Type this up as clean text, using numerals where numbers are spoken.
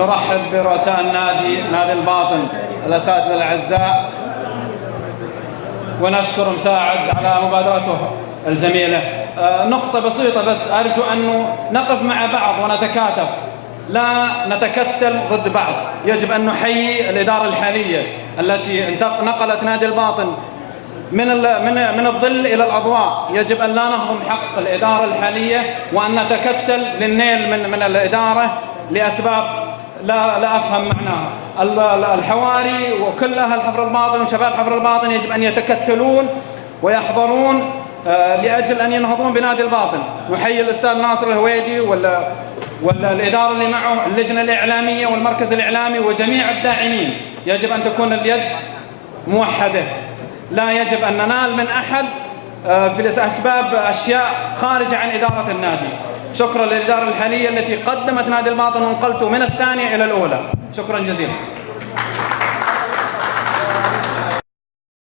نرحب برؤساء نادي الباطن الأساتذة الأعزاء، ونشكر مساعد على مبادرته الجميلة. نقطة بسيطة بس أرجو أن نقف مع بعض ونتكاتف، لا نتكتل ضد بعض. يجب أن نحيي الإدارة الحالية التي نقلت نادي الباطن من الظل إلى الأضواء. يجب أن لا نهضم حق الإدارة الحالية وأن نتكتل للنيل من الإدارة لأسباب لا أفهم معناها. الحواري وكل أهل حفر الباطن وشباب حفر الباطن يجب أن يتكتلون ويحضرون لأجل أن ينهضون بنادي الباطن. نحيي الأستاذ ناصر الهويدي والإدارة اللي معه، اللجنة الإعلامية والمركز الإعلامي وجميع الداعمين. يجب أن تكون اليد موحدة، لا يجب أن ننال من أحد في أسباب أشياء خارجة عن إدارة النادي. شكرا للإدارة الحالية التي قدمت نادي الباطن وانقلته من الثانية إلى الأولى. شكرا جزيلا.